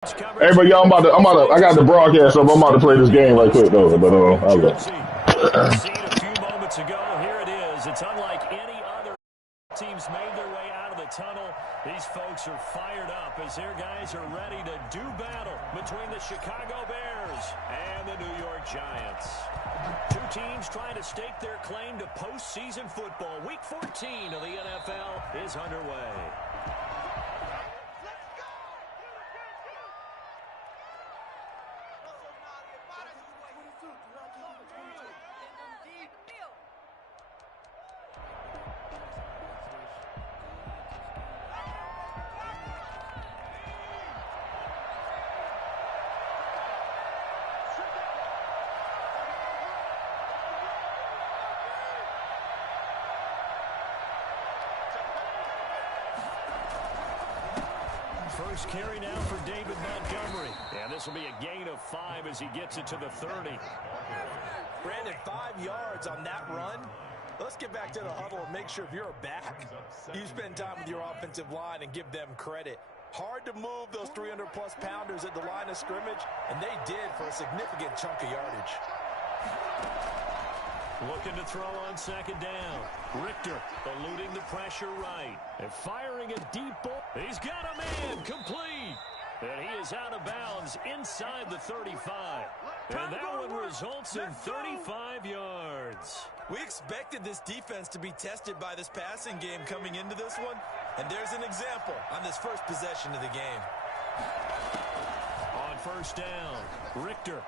Hey, but y'all, I got the broadcast up. I'm about to play this game right quick though. But I'll go. Seen a few moments ago. Here it is. It's unlike any other. Teams made their way out of the tunnel. These folks are fired up as their guys are ready to do battle between the Chicago Bears and the New York Giants. Two teams trying to stake their claim to postseason football. Week 14 of the NFL is underway. First carry now for David Montgomery. And this will be a gain of 5 as he gets it to the 30. Brandon, 5 yards on that run. Let's get back to the huddle and make sure if you're a back, you spend time with your offensive line and give them credit. Hard to move those 300-plus pounders at the line of scrimmage, and they did for a significant chunk of yardage. Looking to throw on second down. Richter eluding the pressure right. And firing a deep ball. He's got a man complete. And he is out of bounds inside the 35. And that one results in 35 yards. We expected this defense to be tested by this passing game coming into this one. And there's an example on this first possession of the game. On first down, Richter.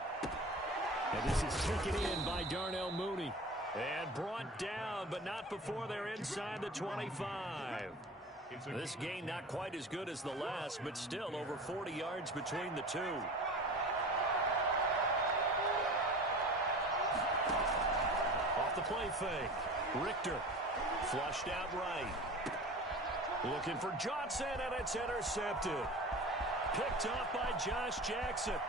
And this is taken in by Darnell Mooney. And brought down, but not before they're inside the 25. This game not quite as good as the last, but still over 40 yards between the two. Off the play fake. Richter flushed out right. Looking for Johnson, and it's intercepted. Picked off by Josh Jackson.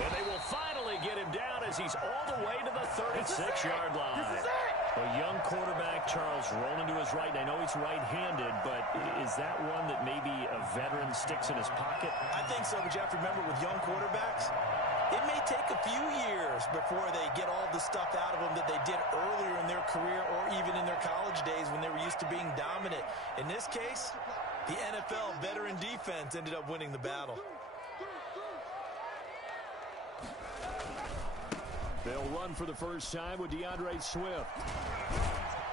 And they will finally get him down as he's all the way to the 36-yard line. A young quarterback, Charles, rolling to his right. I know he's right-handed, but is that one that maybe a veteran sticks in his pocket? I think so, but you have to remember with young quarterbacks, it may take a few years before they get all the stuff out of them that they did earlier in their career or even in their college days when they were used to being dominant. In this case, the NFL veteran defense ended up winning the battle. They'll run for the first time with DeAndre Swift.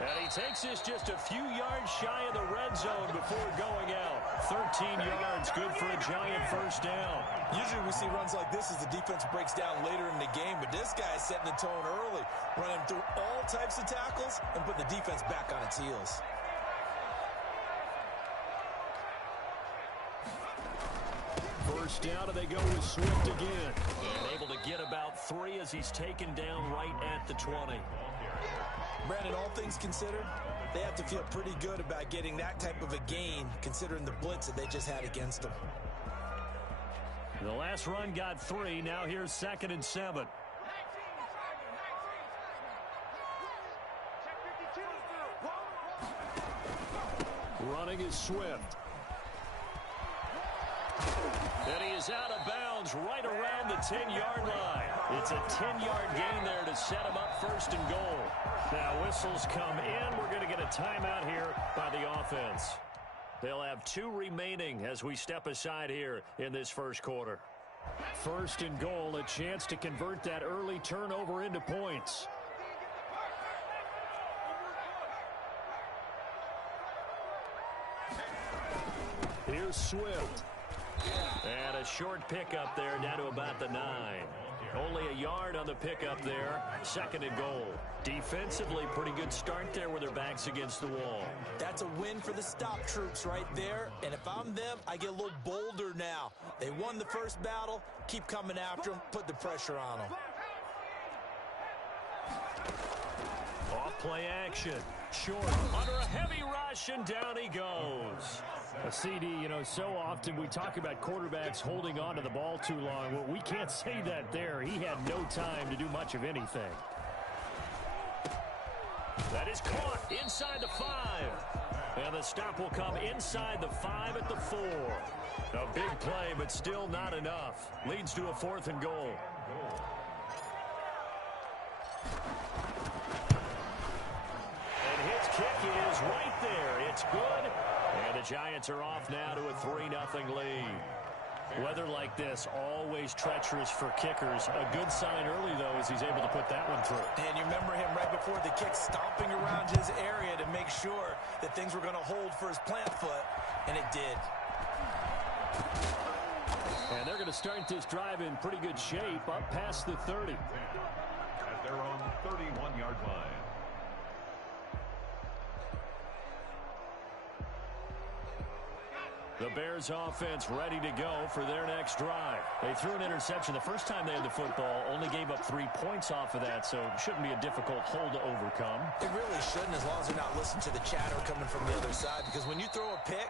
And he takes this just a few yards shy of the red zone before going out. 13 yards, good for a Giant first down. Usually we see runs like this as the defense breaks down later in the game, but this guy's setting the tone early, running through all types of tackles and put the defense back on its heels. First down, and they go with Swift again. And able to get about 3 as he's taken down right at the 20. Brandon, all things considered, they have to feel pretty good about getting that type of a gain, considering the blitz that they just had against them. The last run got 3. Now here's 2nd and 7. Running is Swift. And he is out of bounds right around the 10-yard line. It's a 10-yard gain there to set him up 1st and goal. Now whistles come in. We're going to get a timeout here by the offense. They'll have 2 remaining as we step aside here in this first quarter. 1st and goal, a chance to convert that early turnover into points. Here's Swift. And a short pickup there down to about the 9. Only a yard on the pickup there. 2nd and goal. Defensively, pretty good start there with their backs against the wall. That's a win for the stop troops right there. And if I'm them, I get a little bolder now. They won the first battle. Keep coming after them. Put the pressure on them. Off play action. Short. Under a heavy rush, and down he goes. A CD, you know, so often we talk about quarterbacks holding on to the ball too long. Well, we can't say that there. He had no time to do much of anything. That is caught inside the 5. And the stop will come inside the 5 at the 4. A big play, but still not enough. Leads to a 4th and goal. And his kick is right there. It's good. And the Giants are off now to a 3-0 lead. Weather like this, always treacherous for kickers. A good sign early, though, as he's able to put that one through. And you remember him right before the kick stomping around his area to make sure that things were going to hold for his plant foot, and it did. And they're going to start this drive in pretty good shape, up past the 30. At their own 31-yard line. The Bears offense ready to go for their next drive. They threw an interception the first time they had the football, only gave up 3 points off of that, so it shouldn't be a difficult hole to overcome. It really shouldn't, as long as they're not listening to the chatter coming from the other side, because when you throw a pick,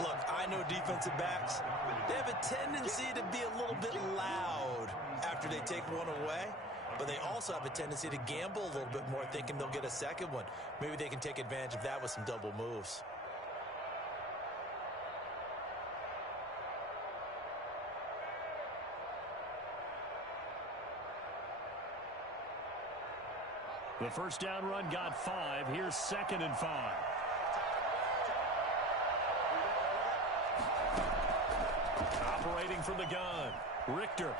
look, I know defensive backs, they have a tendency to be a little bit loud after they take one away, but they also have a tendency to gamble a little bit more, thinking they'll get a second one. Maybe they can take advantage of that with some double moves. The first down run got 5. Here's 2nd and 5. Operating from the gun, Richter.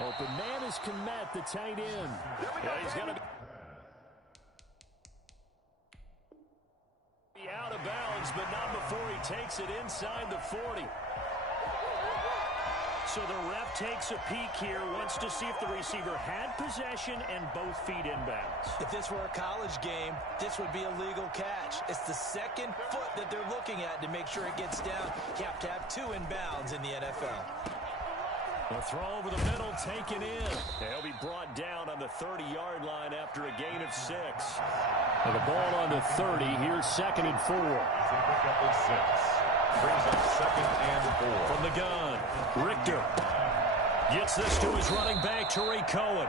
Open man is Komet, the tight end. Yeah, he's going to be out of bounds, but not before he takes it inside the 40. So the ref takes a peek here, wants to see if the receiver had possession and both feet inbounds. If this were a college game, this would be a legal catch. It's the second foot that they're looking at to make sure it gets down. You have to have 2 inbounds in the NFL. The throw over the middle, taken in. He'll be brought down on the 30-yard line after a gain of 6. And the ball on the 30. Here's 2nd and 4. Brings up 2nd and 4. From the gun, Richter gets this to his running back, Tariq Cohen.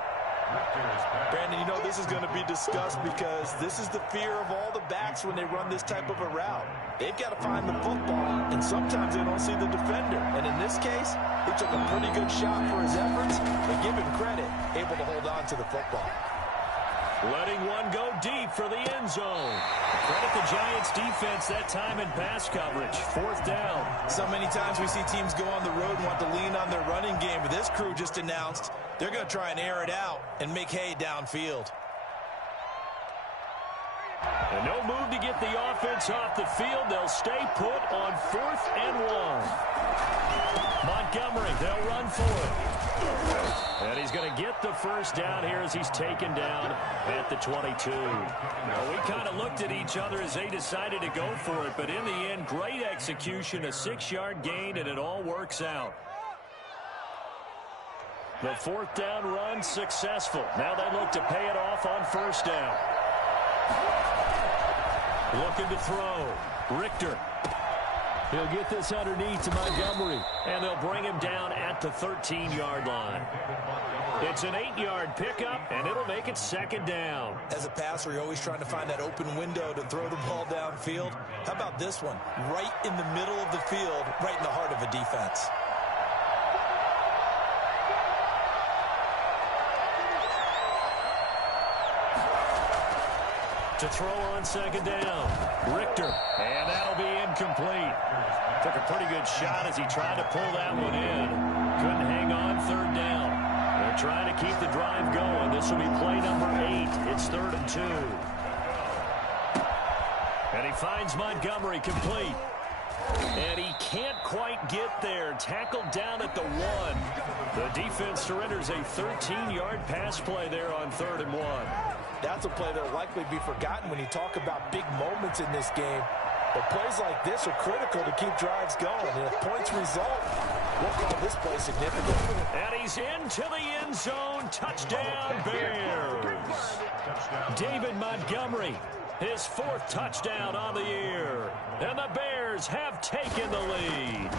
Brandon, you know this is going to be discussed because this is the fear of all the backs when they run this type of a route. They've got to find the football, and sometimes they don't see the defender. And in this case, he took a pretty good shot for his efforts, but give him credit, able to hold on to the football. Letting one go deep for the end zone. Credit the Giants' defense that time in pass coverage. 4th down. So many times we see teams go on the road and want to lean on their running game, but this crew just announced they're going to try and air it out and make hay downfield. And no move to get the offense off the field. They'll stay put on 4th and 1. Montgomery, they'll run for it. And he's going to get the first down here as he's taken down at the 22. Well, we kind of looked at each other as they decided to go for it, but in the end, great execution, a 6-yard gain, and it all works out. The 4th down run successful. Now they look to pay it off on 1st down. Looking to throw. Richter. He'll get this underneath to Montgomery, and they'll bring him down at the 13-yard line. It's an 8-yard pickup, and it'll make it 2nd down. As a passer, you're always trying to find that open window to throw the ball downfield. How about this one? Right in the middle of the field, right in the heart of a defense. To throw on 2nd down, Richter, and that'll be incomplete. Took a pretty good shot as he tried to pull that one in. Couldn't hang on 3rd down. They're trying to keep the drive going. This will be play number 8. It's 3rd and 2. And he finds Montgomery complete. And he can't quite get there. Tackled down at the 1. The defense surrenders a 13-yard pass play there on 3rd and 1. That's a play that will likely be forgotten when you talk about big moments in this game. But plays like this are critical to keep drives going. And if points result, we'll call this play significant. And he's into the end zone. Touchdown, Bears. David Montgomery, his 4th touchdown on the year. And the Bears have taken the lead.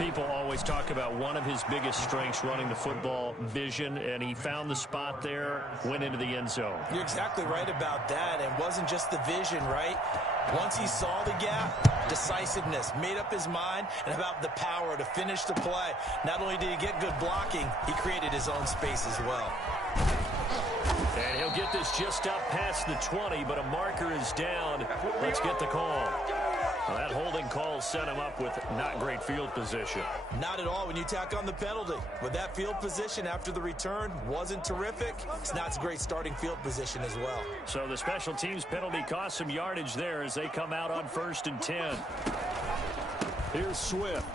People always talk about one of his biggest strengths running the football, vision, and he found the spot there, went into the end zone. You're exactly right about that. And it wasn't just the vision, right? Once he saw the gap, decisiveness, made up his mind, and about the power to finish the play. Not only did he get good blocking, he created his own space as well. And he'll get this just up past the 20, but a marker is down. Let's get the call. Well, that holding call set him up with not great field position. Not at all when you tack on the penalty. With that field position after the return wasn't terrific, it's not a great starting field position as well. So the special teams penalty cost some yardage there as they come out on 1st and 10. Here's Swift.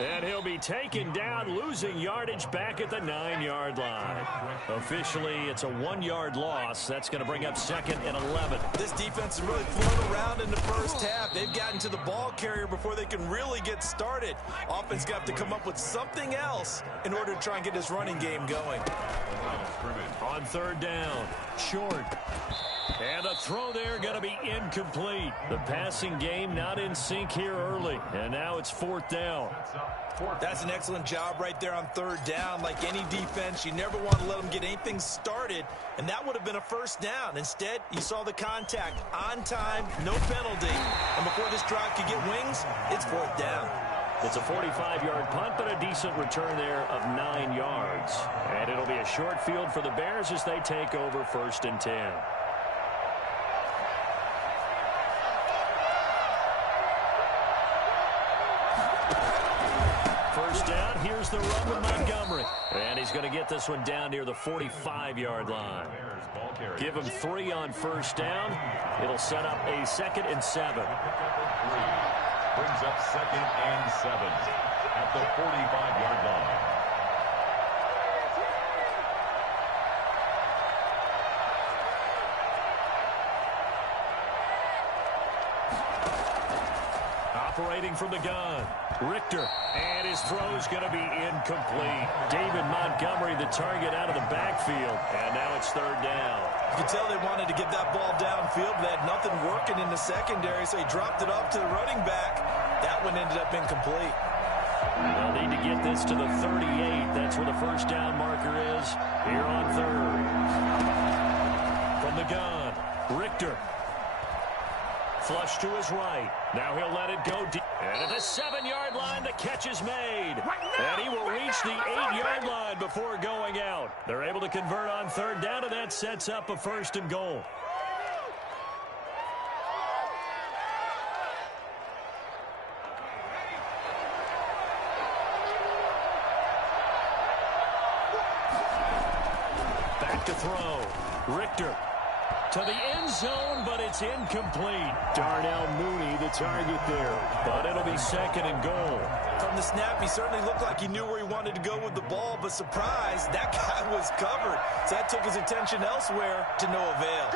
And he'll be taken down, losing yardage back at the 9-yard line. Officially, it's a 1-yard loss. That's going to bring up 2nd and 11. This defense has really flown around in the first half. They've gotten to the ball carrier before they can really get started. Offense got to come up with something else in order to try and get this running game going. On 3rd down, short. And the throw there going to be incomplete. The passing game not in sync here early. And now it's 4th down. That's an excellent job right there on 3rd down. Like any defense, you never want to let them get anything started. And that would have been a 1st down. Instead, you saw the contact on time, no penalty. And before this drive could get wings, it's 4th down. It's a 45-yard punt, but a decent return there of 9 yards. And it'll be a short field for the Bears as they take over 1st and 10. Down. Here's the run with Montgomery. And he's going to get this one down near the 45-yard line. Give him 3 on 1st down. It'll set up a 2nd and 7. Brings up 2nd and 7 at the 45-yard line. Operating from the gun, Richter, and his throw's going to be incomplete. David Montgomery, the target out of the backfield, and now it's 3rd down. You can tell they wanted to get that ball downfield, but they had nothing working in the secondary, so he dropped it off to the running back. That one ended up incomplete. They'll need to get this to the 38. That's where the 1st down marker is here on 3rd. From the gun, Richter. Flush to his right. Now he'll let it go deep. And at the 7-yard line, the catch is made. And he will reach the 8-yard line before going out. They're able to convert on 3rd down, and that sets up a 1st and goal. Back to throw. Richter. To the end zone, but it's incomplete. Darnell Mooney, the target there. But it'll be 2nd and goal. From the snap, he certainly looked like he knew where he wanted to go with the ball, but surprise, that guy was covered. So that took his attention elsewhere to no avail.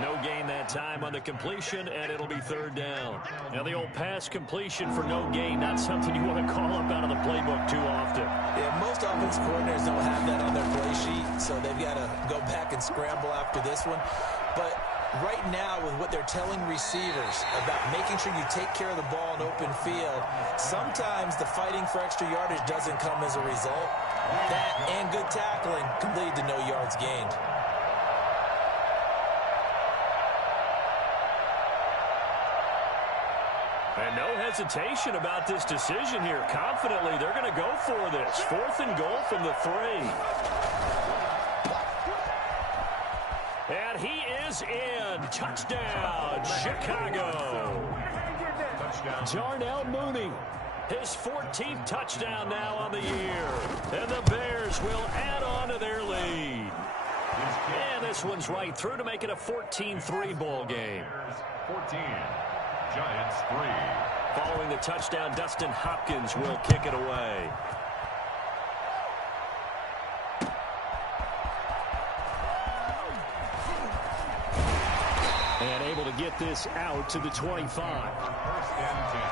No gain that time on the completion, and it'll be 3rd down. Now, the old pass completion for no gain, not something you want to call up out of the playbook too often. Yeah, most offense coordinators don't have that on their play sheet, so they've got to go back and scramble after this one. But right now, with what they're telling receivers about making sure you take care of the ball in open field, sometimes the fighting for extra yardage doesn't come as a result. That and good tackling can lead to no yards gained. And no hesitation about this decision here. Confidently, they're going to go for this. 4th and goal from the 3. And he is in. Touchdown, Chicago. Darnell Mooney, his 14th touchdown now on the year. And the Bears will add on to their lead. And this one's right through to make it a 14-3 ball game. 14. Giants 3. Following the touchdown, Dustin Hopkins will kick it away. And able to get this out to the 25. 1st and 10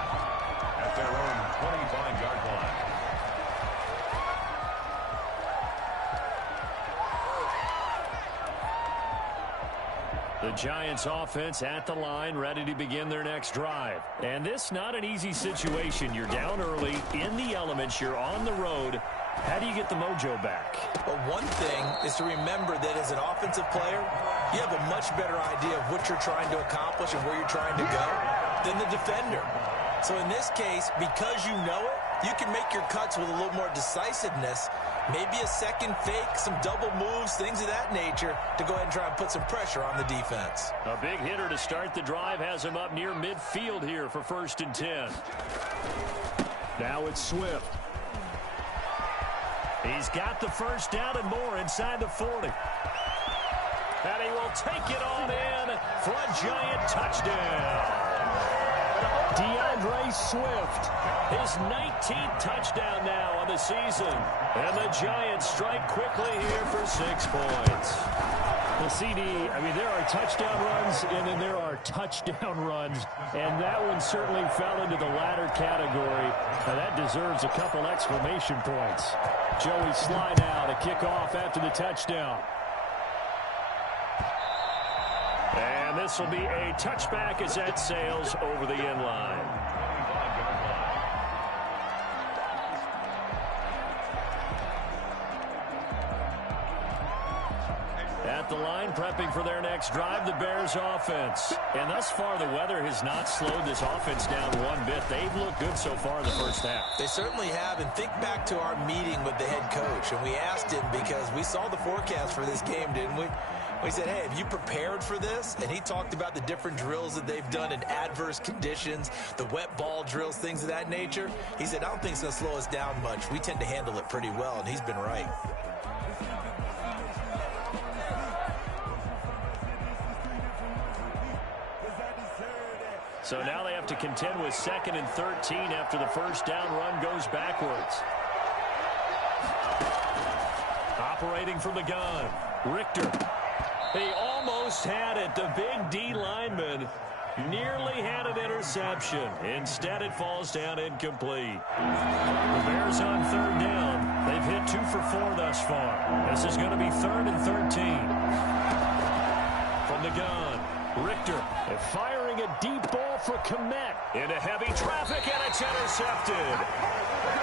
at their own 25-yard line. The Giants offense at the line, ready to begin their next drive. And this not an easy situation. You're down early, in the elements, you're on the road. How do you get the mojo back? Well, one thing is to remember that as an offensive player, you have a much better idea of what you're trying to accomplish and where you're trying to go than the defender. So in this case, because you know it, you can make your cuts with a little more decisiveness. Maybe a second fake, some double moves, things of that nature to go ahead and try and put some pressure on the defense. A big hitter to start the drive has him up near midfield here for 1st and 10. Now it's Swift. He's got the first down and more inside the 40. And he will take it on in for a Giant touchdown. DeAndre Swift, his 19th touchdown now on the season. And the Giants strike quickly here for 6 points. The CD, I mean, there are touchdown runs, and then there are touchdown runs. And that one certainly fell into the latter category. And that deserves a couple exclamation points. Joey Sly now to kick off after the touchdown. And this will be a touchback as that sails over the end line. At the line, prepping for their next drive, the Bears offense. And thus far, the weather has not slowed this offense down one bit. They've looked good so far in the first half. They certainly have. And think back to our meeting with the head coach. And we asked him because we saw the forecast for this game, didn't we? We said, hey, have you prepared for this? And he talked about the different drills that they've done in adverse conditions, the wet ball drills, things of that nature. He said, I don't think it's going to slow us down much. We tend to handle it pretty well, and he's been right. So now they have to contend with 2nd and 13 after the first down run goes backwards. Operating from the gun, Richter. He almost had it. The big D lineman nearly had an interception. Instead, it falls down incomplete. The Bears on 3rd down. They've hit 2 for 4 thus far. This is going to be 3rd and 13. From the gun, Richter firing a deep ball for Kmet. Into heavy traffic, and it's intercepted.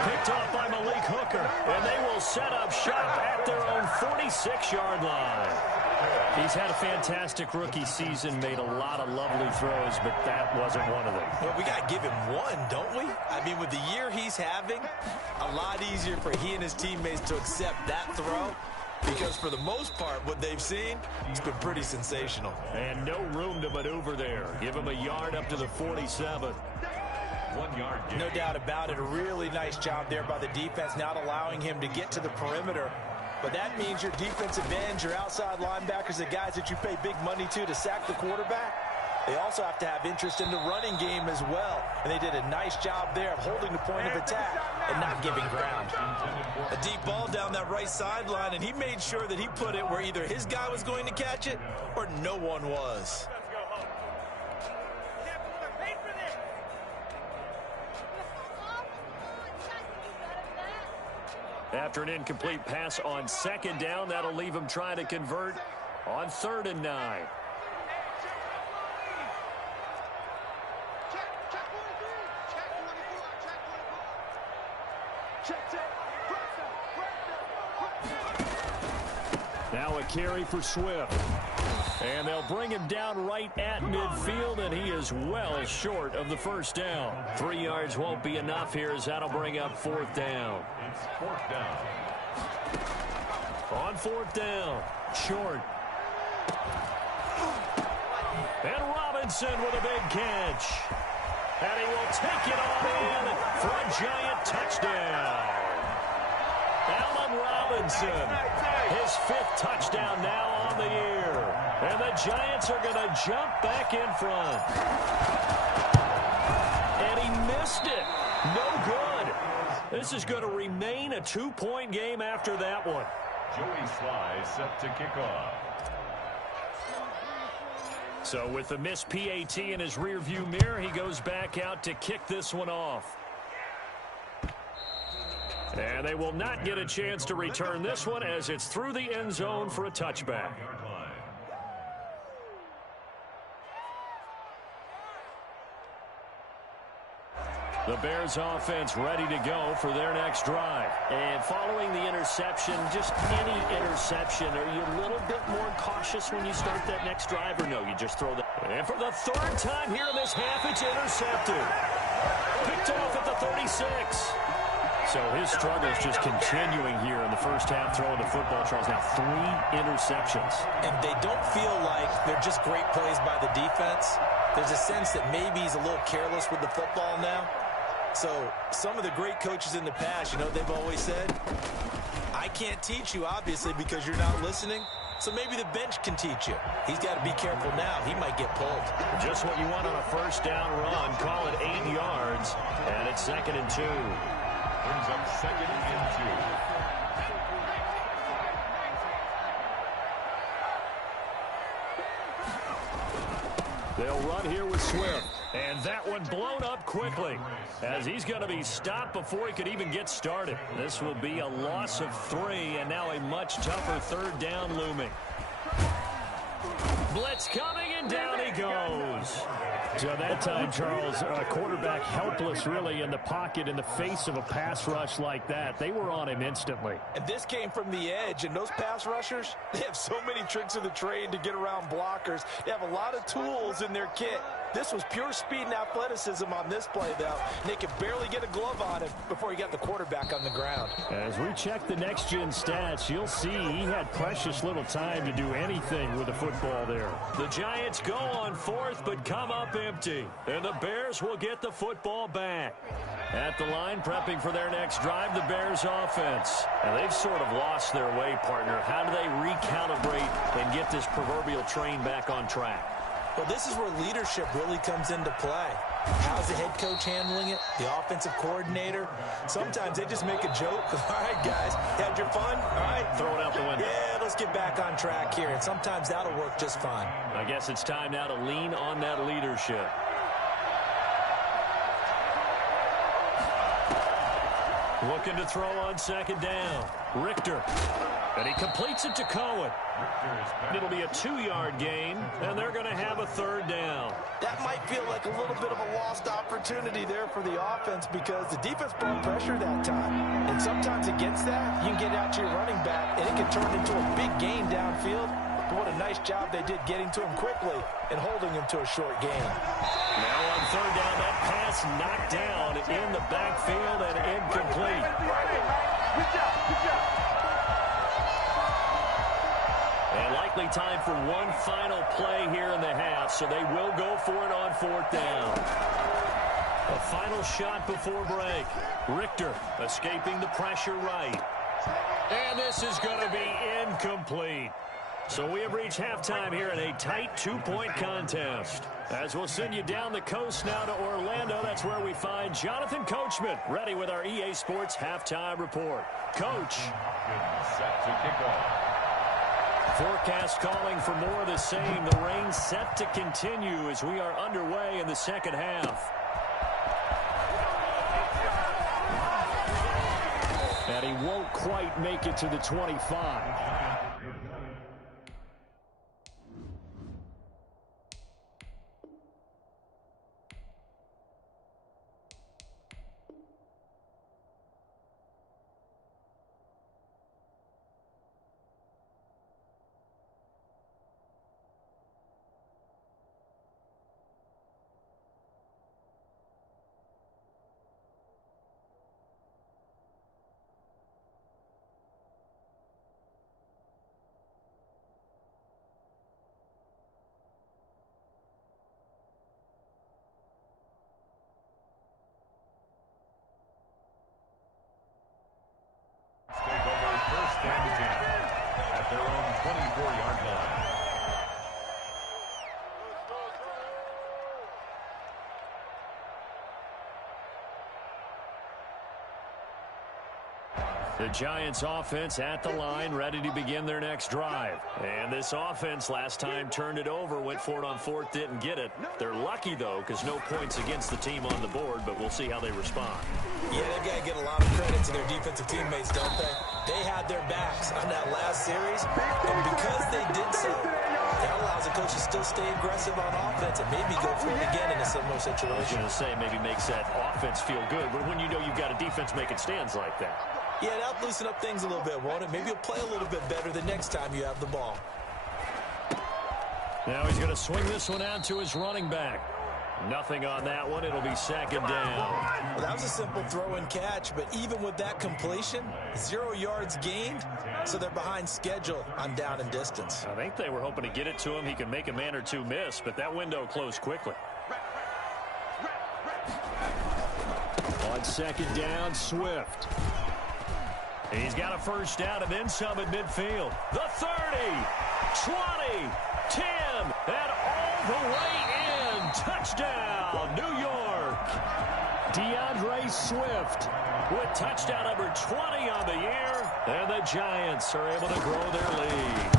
Picked off by Malik Hooker, and they will set up shop at their own 46-yard line. He's had a fantastic rookie season, made a lot of lovely throws, but that wasn't one of them. Well, we got to give him one, don't we? I mean, with the year he's having, a lot easier for he and his teammates to accept that throw. Because for the most part, what they've seen, it's been pretty sensational. And no room to maneuver there. Give him a yard up to the 47. 1 yard gain. No doubt about it. A really nice job there by the defense, not allowing him to get to the perimeter. But that means your defensive ends, your outside linebackers, the guys that you pay big money to sack the quarterback, they also have to have interest in the running game as well. And they did a nice job there of holding the point of attack and not giving ground. A deep ball down that right sideline, and he made sure that he put it where either his guy was going to catch it or no one was. After an incomplete pass on 2nd down, that'll leave him trying to convert on 3rd and 9. Now a carry for Swift. And they'll bring him down right at midfield, and he is well short of the first down. 3 yards won't be enough here as that'll bring up 4th down. It's 4th down. On 4th down, short. And Robinson with a big catch. And he will take it on in for a Giant touchdown. Allen Robinson, his 5th touchdown now on the year. And the Giants are going to jump back in front. And he missed it. No good. This is going to remain a 2-point game after that one. Joey Sly set to kick off. So with the missed PAT in his rearview mirror, he goes back out to kick this one off. And they will not get a chance to return this one as it's through the end zone for a touchback. The Bears offense ready to go for their next drive. And following the interception, just any interception, are you a little bit more cautious when you start that next drive, or no, you just throw that? And for the third time here in this half, it's intercepted. Picked off at the 36. So his struggles just continuing here in the first half throwing the football. Charles, now 3 interceptions. And they don't feel like they're just great plays by the defense. There's a sense that maybe he's a little careless with the football now. So some of the great coaches in the past, you know, they've always said, I can't teach you, obviously, because you're not listening. So maybe the bench can teach you. He's got to be careful now. He might get pulled. Just what you want on a first down run. Call it 8 yards. And it's 2nd and 2. Brings up 2nd and 2. They'll run here with Swift. And that one blown up quickly as he's going to be stopped before he could even get started. This will be a loss of 3 and now a much tougher 3rd down looming. Blitz coming and down he goes. So that time, Charles, quarterback helpless really in the pocket in the face of a pass rush like that. They were on him instantly. And this came from the edge, and those pass rushers, they have so many tricks of the trade to get around blockers. They have a lot of tools in their kit. This was pure speed and athleticism on this play, though. And they could barely get a glove on him before he got the quarterback on the ground. As we check the next-gen stats, you'll see he had precious little time to do anything with the football there. The Giants go on 4th, but come up empty. And the Bears will get the football back. At the line, prepping for their next drive, the Bears offense. And they've sort of lost their way, partner. How do they recalibrate and get this proverbial train back on track? Well, this is where leadership really comes into play. How's the head coach handling it? The offensive coordinator? Sometimes they just make a joke. All right, guys, had your fun? All right. Throw it out the window. Yeah, let's get back on track here. And sometimes that'll work just fine. I guess it's time now to lean on that leadership. Looking to throw on 2nd down. Richter. And he completes it to Cohen. It'll be a 2-yard gain, and they're going to have a 3rd down. That might feel like a little bit of a lost opportunity there for the offense because the defense brought pressure that time. And sometimes against that, you can get out to your running back, and it can turn into a big gain downfield. But what a nice job they did getting to him quickly and holding him to a short gain. Now on 3rd down, that pass knocked down in the backfield and incomplete. Good job, good job. And likely time for one final play here in the half, so they will go for it on 4th down. A final shot before break. Richter escaping the pressure right. And this is going to be incomplete. So we have reached halftime here in a tight 2-point contest. As we'll send you down the coast now to Orlando, that's where we find Jonathan Coachman, ready with our EA Sports Halftime Report. Coach. Set to kick off. Forecast calling for more of the same. The rain set to continue as we are underway in the 2nd half. And he won't quite make it to the 25. Take over 1st and 10 at their own 24-yard line. The Giants offense at the line, ready to begin their next drive. And this offense last time turned it over, went for it on 4th, didn't get it. They're lucky, though, because no points against the team on the board, but we'll see how they respond. Yeah, they've got to get a lot of credit to their defensive teammates, don't they? They had their backs on that last series, and because they did so, That allows the coach to still stay aggressive on offense and maybe go for it again in a similar situation. I was going to say maybe makes that offense feel good, but when you know you've got a defense making stands like that. Yeah, that'll loosen up things a little bit, won't it? Maybe you'll play a little bit better the next time you have the ball. Now he's going to swing this one out to his running back. Nothing on that one. It'll be second down. Well, that was a simple throw and catch, but even with that completion, 0 yards gained, so they're behind schedule on down and distance. I think they were hoping to get it to him. He could make a man or two miss, but that window closed quickly. On second down, Swift. He's got a first down and then some at midfield. The 30, 20, 10, and all the way in. Touchdown, New York. DeAndre Swift with touchdown number 20 on the year, and the Giants are able to grow their lead.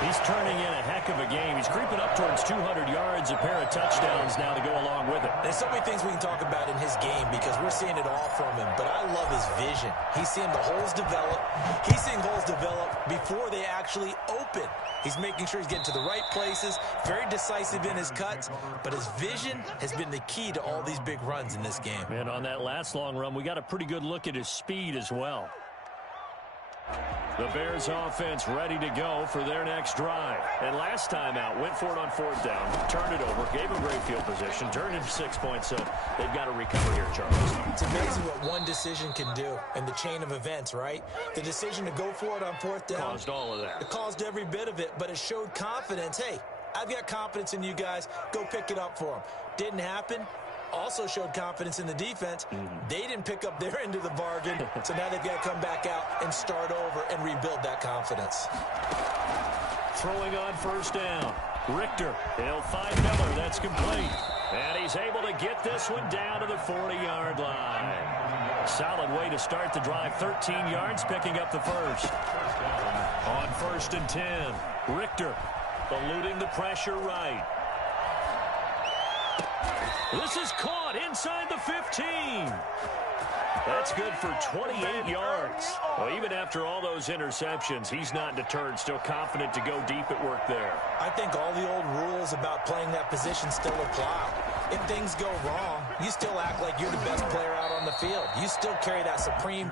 He's turning in a heck of a game. He's creeping up towards 200 yards, a pair of touchdowns now to go along with it. There's so many things we can talk about in his game because we're seeing it all from him, but I love his vision. He's seeing the holes develop. He's seeing holes develop before they actually open. He's making sure he's getting to the right places, very decisive in his cuts, but his vision has been the key to all these big runs in this game. And on that last long run, we got a pretty good look at his speed as well. The Bears offense ready to go for their next drive. And last time out, went for it on fourth down, turned it over, gave him great field position, turned into 6 points, so they've got to recover here, Charles. It's amazing what one decision can do in the chain of events, right? The decision to go for it on fourth down. Caused all of that. It caused every bit of it, but it showed confidence. Hey, I've got confidence in you guys. Go pick it up for them. Didn't happen. Also showed confidence in the defense. They didn't pick up their end of the bargain, so now they've got to come back out and start over and rebuild that confidence. Throwing on first down. Richter, he'll find Miller. That's complete. And he's able to get this one down to the 40-yard line. Solid way to start the drive. 13 yards, picking up the first. On first and 10, Richter eluding the pressure right. This is caught inside the 15. That's good for 28 yards. Well, even after all those interceptions, he's not deterred, still confident to go deep at work there. I think all the old rules about playing that position still apply. If things go wrong, you still act like you're the best player out on the field. You still carry that supreme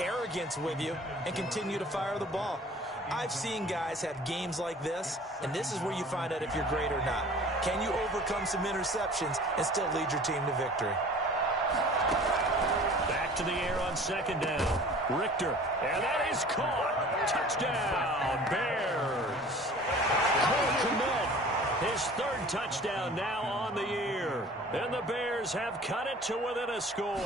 arrogance with you and continue to fire the ball. I've seen guys have games like this, and this is where you find out if you're great or not. Can you overcome some interceptions and still lead your team to victory? Back to the air on second down. Richter, and that is caught. Touchdown, Bears. Cole Kmet, his third touchdown now on the year. And the Bears have cut it to within a score.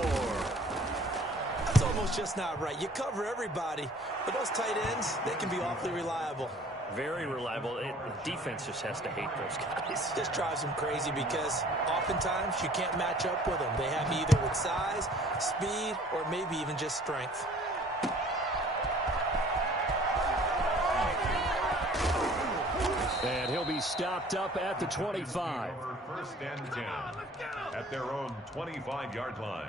That's almost just not right. You cover everybody, but those tight ends, they can be awfully reliable. Very reliable. Defense just has to hate those guys. Just drives them crazy because oftentimes you can't match up with them. They have you either with size, speed, or maybe even just strength. And he'll be stopped up at the 25. First and 10 at their own 25-yard line.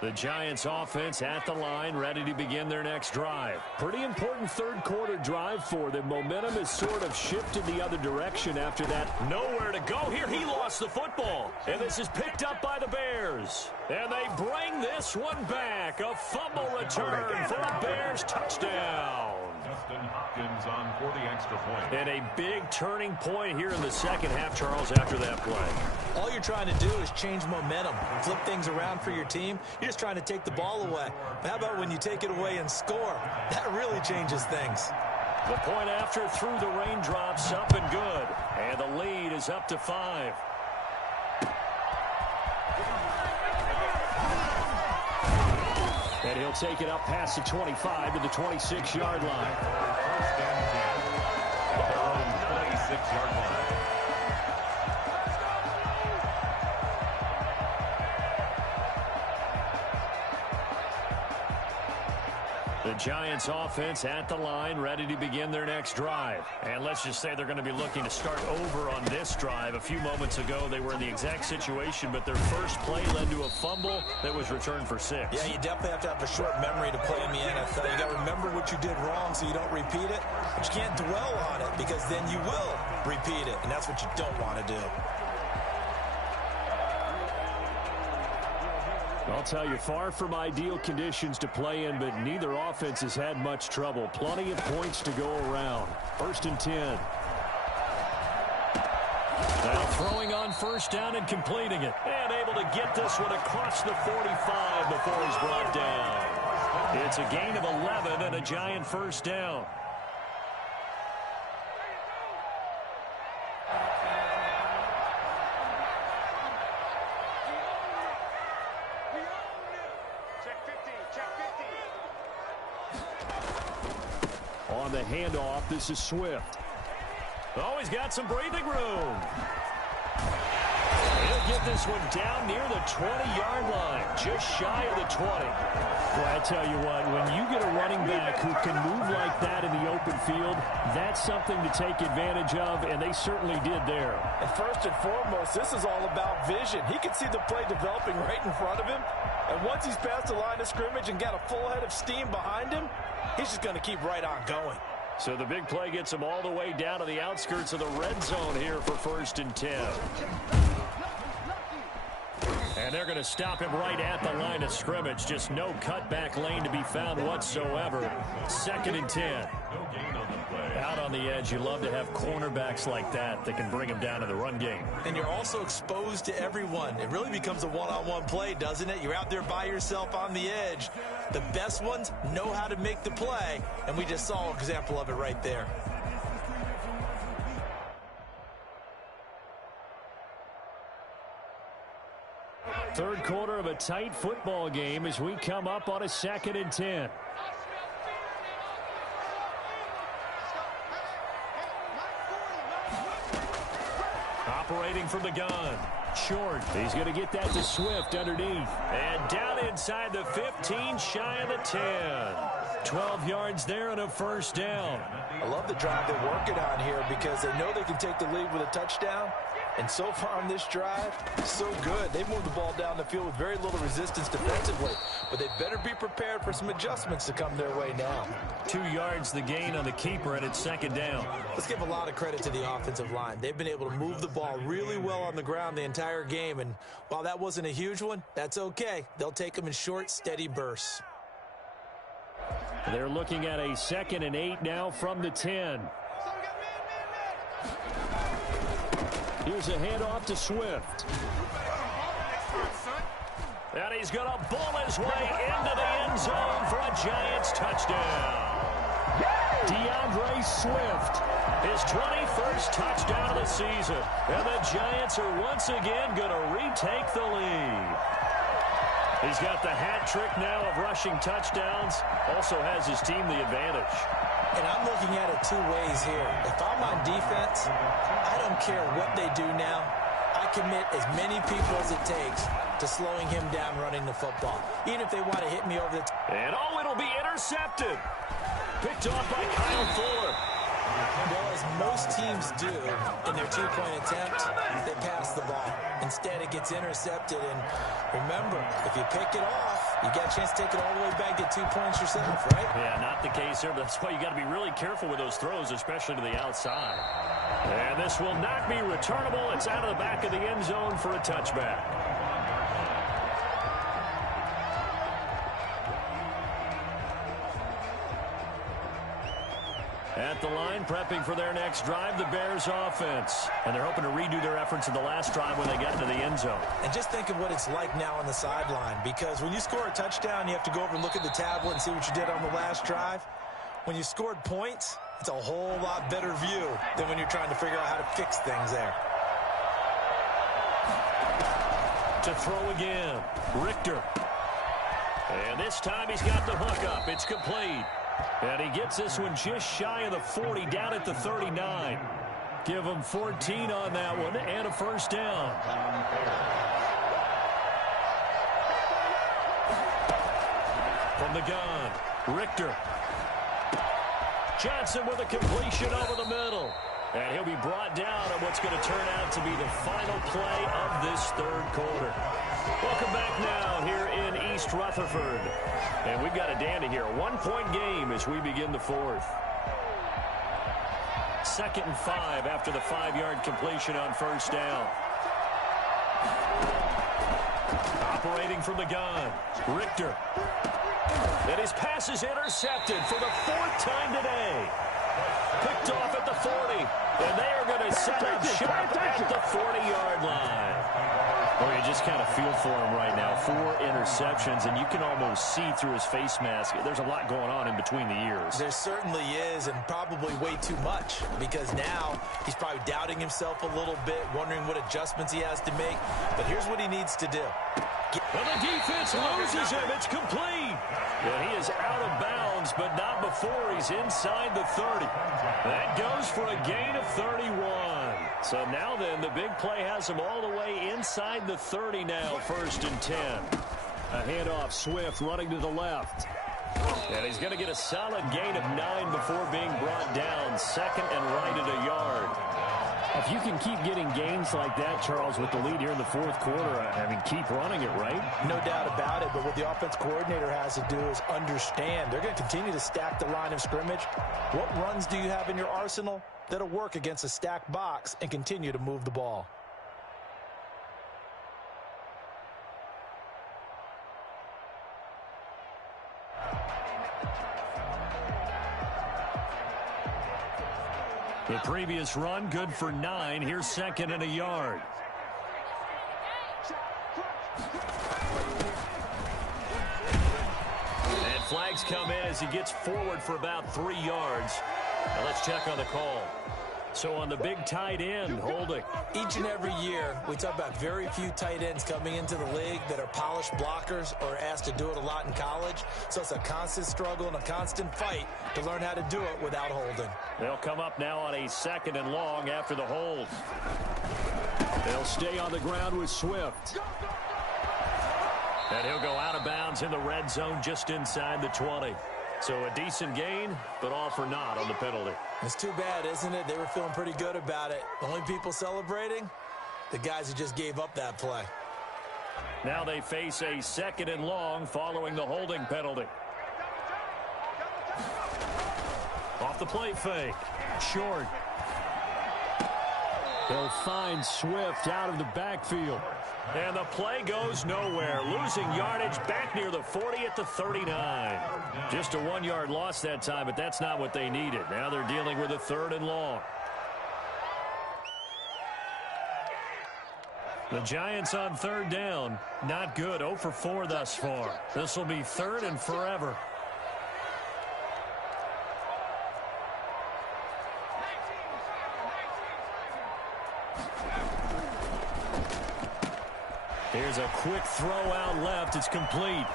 The Giants offense at the line, ready to begin their next drive. Pretty important third quarter drive for them. Momentum has sort of shifted the other direction after that. Nowhere to go here. He lost the football. And this is picked up by the Bears. And they bring this one back. A fumble return for a Bears touchdown. Justin Hopkins on for the extra point. And a big turning point here in the second half, Charles, after that play. All you're trying to do is change momentum, flip things around for your team. You're just trying to take the ball away. But how about when you take it away and score? That really changes things. The point after through the raindrops, up and good. And the lead is up to 5. And he'll take it up past the 25 to the 26-yard line. First and 10 at their own 26-yard line. The The Giants offense at the line, ready to begin their next drive. And let's just say they're going to be looking to start over on this drive. A few moments ago, they were in the exact situation, but their first play led to a fumble that was returned for 6. Yeah, you definitely have to have a short memory to play in the NFL. You got to remember what you did wrong so you don't repeat it. But you can't dwell on it because then you will repeat it, and that's what you don't want to do. I'll tell you, far from ideal conditions to play in, but neither offense has had much trouble. Plenty of points to go around. 1st and 10. Now throwing on first down and completing it. And able to get this one across the 45 before he's brought down. It's a gain of 11 and a Giant first down. On the handoff, this is Swift. Oh, he's got some breathing room. He'll get this one down near the 20-yard line, just shy of the 20. Well, I tell you what, when you get a running back who can move like that in the open field, that's something to take advantage of, and they certainly did there. And first and foremost, this is all about vision. He can see the play developing right in front of him, and once he's past the line of scrimmage and got a full head of steam behind him, he's just going to keep right on going. So the big play gets him all the way down to the outskirts of the red zone here for 1st and 10. And they're going to stop him right at the line of scrimmage. Just no cutback lane to be found whatsoever. 2nd and 10. Out on the edge, you love to have cornerbacks like that can bring him down to the run game. And you're also exposed to everyone. It really becomes a one-on-one play, doesn't it? You're out there by yourself on the edge. The best ones know how to make the play, and we just saw an example of it right there. Third quarter of a tight football game as we come up on a 2nd and 10. Operating from the gun. Short. He's going to get that to Swift underneath. And down inside the 15, shy of the 10. 12 yards there and a first down. I love the drive they're working on here because they know they can take the lead with a touchdown. And so far on this drive, so good. They moved the ball down the field with very little resistance defensively. But they better be prepared for some adjustments to come their way now. 2 yards the gain on the keeper, and it's 2nd down. Let's give a lot of credit to the offensive line. They've been able to move the ball really well on the ground the entire game. And while that wasn't a huge one, that's okay. They'll take them in short, steady bursts. They're looking at a 2nd and 8 now from the 10. Here's a handoff to Swift. And he's going to bull his way into the end zone for a Giants touchdown. DeAndre Swift, his 21st touchdown of the season. And the Giants are once again going to retake the lead. He's got the hat trick now of rushing touchdowns. Also has his team the advantage. And I'm looking at it 2 ways here. If I'm on defense, I don't care what they do now. I commit as many people as it takes to slowing him down running the football. Even if they want to hit me over the And it'll be intercepted. Picked off by Kyle Fuller. Well, as most teams do in their two-point attempt, they pass the ball. Instead, it gets intercepted. And remember, if you pick it off, you get a chance to take it all the way back, get 2 points yourself, right? Yeah, not the case here. That's why you got to be really careful with those throws, especially to the outside. And this will not be returnable. It's out of the back of the end zone for a touchback. At the line, prepping for their next drive, the Bears offense. And they're hoping to redo their efforts in the last drive when they got into the end zone. And just think of what it's like now on the sideline, because when you score a touchdown, you have to go over and look at the tablet and see what you did on the last drive. When you scored points, it's a whole lot better view than when you're trying to figure out how to fix things there. To throw again, Richter. And this time he's got the hook up. It's complete. And he gets this one just shy of the 40, down at the 39. Give him 14 on that one and a first down. From the gun, Richter. Johnson with a completion over the middle. And he'll be brought down on what's going to turn out to be the final play of this third quarter. Welcome back now here in East Rutherford. And we've got a dandy here. A 1-point game as we begin the fourth. 2nd and 5 after the 5-yard completion on first down. Operating from the gun. Richter. And his pass is intercepted for the 4th time today. Picked off at the 40. And they are going to set up shop at the 40-yard line. Oh, you just kind of feel for him right now. 4 interceptions, and you can almost see through his face mask. There's a lot going on in between the ears. There certainly is, and probably way too much, because now he's probably doubting himself a little bit, wondering what adjustments he has to make. But here's what he needs to do. Well, the defense loses him. It's complete. And he is out of bounds, but not before he's inside the 30. That goes for a gain of 31. So now then, the big play has him all the way inside the 30 now, 1st and 10. A handoff, Swift running to the left. And he's going to get a solid gain of 9 before being brought down. 2nd and right at a yard. If you can keep getting gains like that, Charles, with the lead here in the 4th quarter, I mean, keep running it, right? No doubt about it, but what the offense coordinator has to do is understand. They're going to continue to stack the line of scrimmage. What runs do you have in your arsenal that'll work against a stacked box and continue to move the ball? The previous run, good for 9. Here's 2nd and a yard. And flags come in as he gets forward for about 3 yards. Now let's check on the call. So on the big tight end, holding. Each and every year, we talk about very few tight ends coming into the league that are polished blockers or asked to do it a lot in college. So it's a constant struggle and a constant fight to learn how to do it without holding. They'll come up now on a 2nd and long after the hold. They'll stay on the ground with Swift. And he'll go out of bounds in the red zone just inside the 20. So a decent gain, but all for naught on the penalty. It's too bad, isn't it? They were feeling pretty good about it. The only people celebrating, the guys who just gave up that play. Now they face a 2nd and long following the holding penalty. Off the play fake. Short. They'll find Swift out of the backfield. And the play goes nowhere. Losing yardage back near the 40 at the 39. Just a 1-yard loss that time, but that's not what they needed. Now they're dealing with a 3rd and long. The Giants on 3rd down. Not good. 0 for 4 thus far. This will be 3rd and forever. Here's a quick throw out left. It's complete.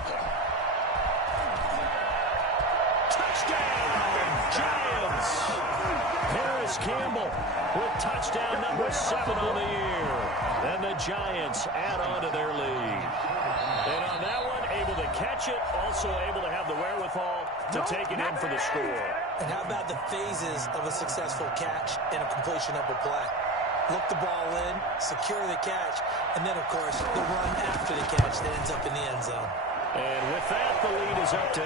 Touchdown, Giants! Harris Campbell with touchdown number 7 on the year. And the Giants add on to their lead. And on that one, able to catch it, also able to have the wherewithal to take it in for the score. And how about the phases of a successful catch and a completion of a play? Look the ball in, secure the catch, and then, of course, the run after the catch that ends up in the end zone. And with that, the lead is up to 8.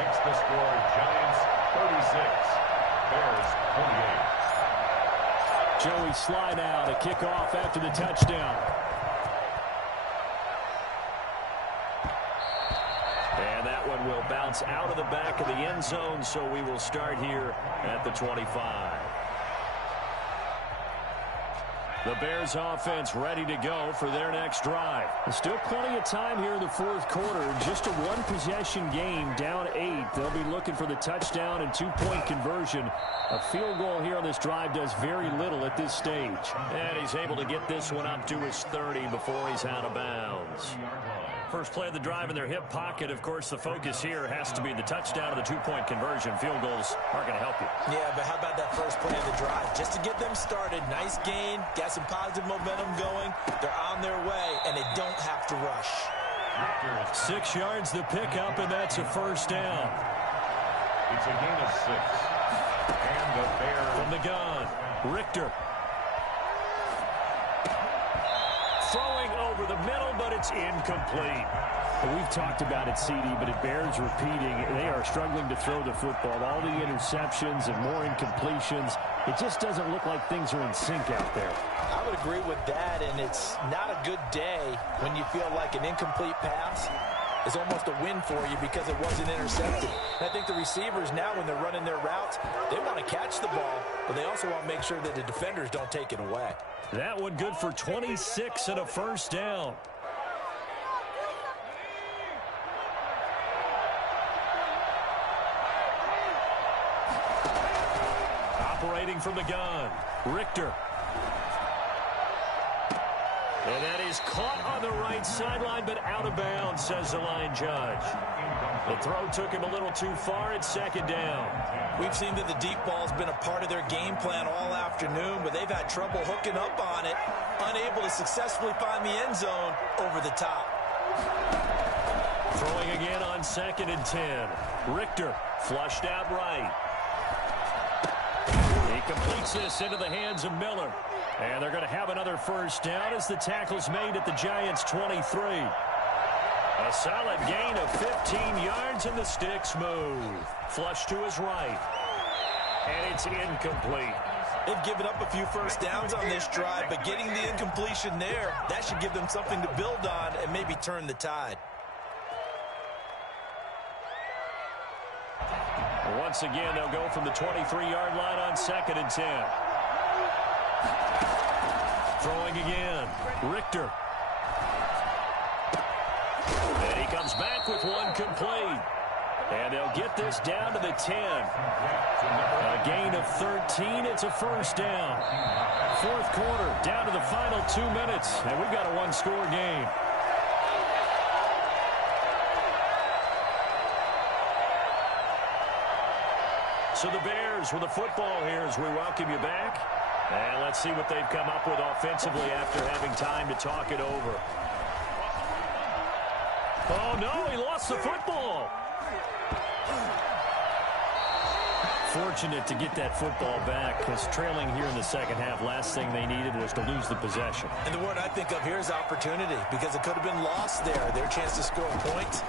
Makes the score Giants 36, Bears 28. Joey slide out, a kickoff after the touchdown. And that one will bounce out of the back of the end zone, so we will start here at the 25. The Bears offense ready to go for their next drive. There's still plenty of time here in the 4th quarter. Just a 1-possession game, down 8. They'll be looking for the touchdown and 2-point conversion. A field goal here on this drive does very little at this stage. And he's able to get this one up to his 30 before he's out of bounds. First play of the drive in their hip pocket. Of course, the focus here has to be the touchdown and the 2-point conversion. Field goals aren't going to help you. Yeah, but how about that first play of the drive? Just to get them started, nice gain, got some positive momentum going. They're on their way, and they don't have to rush. Richter. 6 yards the pickup, and that's a first down. It's a gain of 6. And the Bears. From the gun, Richter. Throwing over the middle, but it's incomplete. We've talked about it, CD, but it bears repeating. They are struggling to throw the football. All the interceptions and more incompletions. It just doesn't look like things are in sync out there. I would agree with that, and it's not a good day when you feel like an incomplete pass is almost a win for you because it wasn't intercepted. And I think the receivers now, when they're running their routes, they want to catch the ball, but they also want to make sure that the defenders don't take it away. That one good for 26 and a first down. Operating from the gun, Richter. And that is caught on the right sideline, but out of bounds, says the line judge. The throw took him a little too far. It's second down. We've seen that the deep ball's been a part of their game plan all afternoon, but they've had trouble hooking up on it, unable to successfully find the end zone over the top. Throwing again on 2nd and 10. Richter flushed out right. He completes this into the hands of Miller. And they're going to have another first down as the tackle's made at the Giants' 23. A solid gain of 15 yards, and the sticks move. Flush to his right. And it's incomplete. They've given up a few first downs on this drive, but getting the incompletion there, that should give them something to build on and maybe turn the tide. Once again, they'll go from the 23-yard line on 2nd and 10. Throwing again, Richter. And he comes back with one complete. And they'll get this down to the 10. A gain of 13. It's a first down. Fourth quarter, down to the final 2 minutes. And we've got a one-score game. So the Bears with the football here as we welcome you back. And let's see what they've come up with offensively after having time to talk it over. Oh, no, he lost the football. Fortunate to get that football back because trailing here in the second half, last thing they needed was to lose the possession. And the word I think of here is opportunity because it could have been lost there, their chance to score points.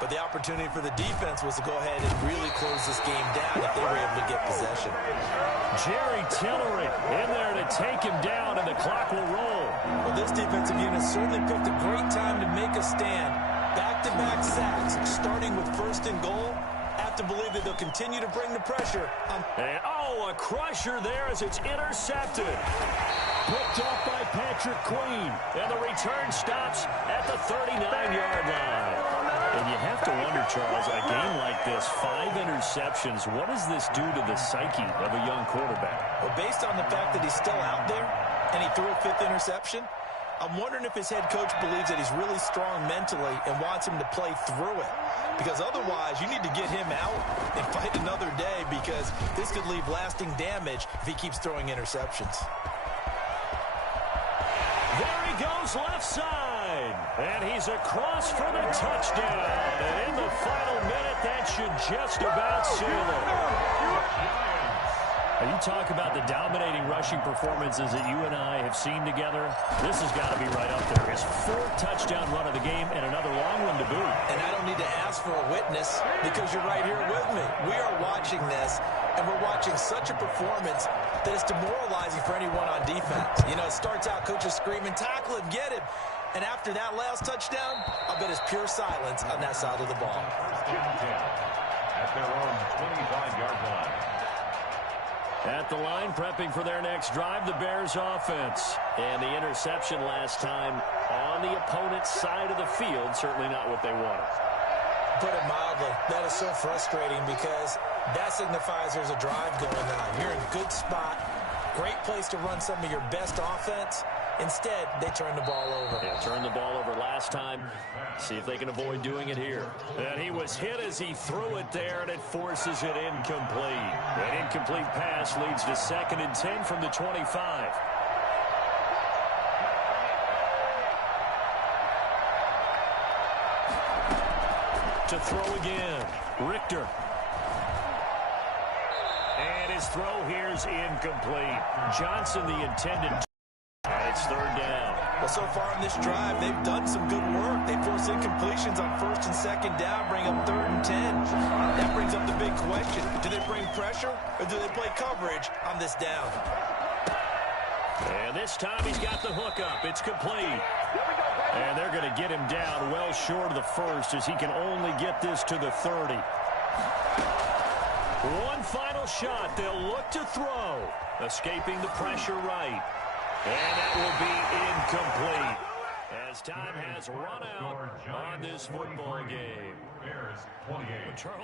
But the opportunity for the defense was to go ahead and really close this game down if they were able to get possession. Jerry Tillery in there to take him down, and the clock will roll. Well, this defensive unit certainly picked a great time to make a stand. Back-to-back sacks, starting with 1st and goal. Have to believe that they'll continue to bring the pressure. And, a crusher there as it's intercepted. Picked up by Patrick Queen. And the return stops at the 39-yard line. And you have to wonder, Charles, a game like this, 5 interceptions, what does this do to the psyche of a young quarterback? Well, based on the fact that he's still out there and he threw a 5th interception, I'm wondering if his head coach believes that he's really strong mentally and wants him to play through it. Because otherwise, you need to get him out and fight another day because this could leave lasting damage if he keeps throwing interceptions. There he goes left side. And he's across for the touchdown. And in the final minute, that should just about seal it. You talk about the dominating rushing performances that you and I have seen together. This has got to be right up there. His 4th touchdown run of the game and another long one to boot. And I don't need to ask for a witness because you're right here with me. We are watching this, and we're watching such a performance that it's demoralizing for anyone on defense. You know, it starts out coaches screaming, tackle him, get him. And after that last touchdown, I'll bet it's pure silence on that side of the ball. At their own 25-yard line. At the line, prepping for their next drive, the Bears offense. And the interception last time on the opponent's side of the field, certainly not what they wanted. Put it mildly, that is so frustrating because that signifies there's a drive going on. You're in a good spot, great place to run some of your best offense. Instead, they turn the ball over. Yeah, turned the ball over last time. See if they can avoid doing it here. And he was hit as he threw it there, and it forces it incomplete. An incomplete pass leads to 2nd and 10 from the 25. to throw again. Richter. And his throw here's incomplete. Johnson, the intended. And it's third down. Well, so far in this drive, they've done some good work. They force incompletions on first and second down, bring up 3rd and 10. That brings up the big question. Do they bring pressure or do they play coverage on this down? And this time he's got the hook up. It's complete. And they're going to get him down well short of the first as he can only get this to the 30. One final shot. They'll look to throw. Escaping the pressure right. And that will be incomplete as time has run out on this football game.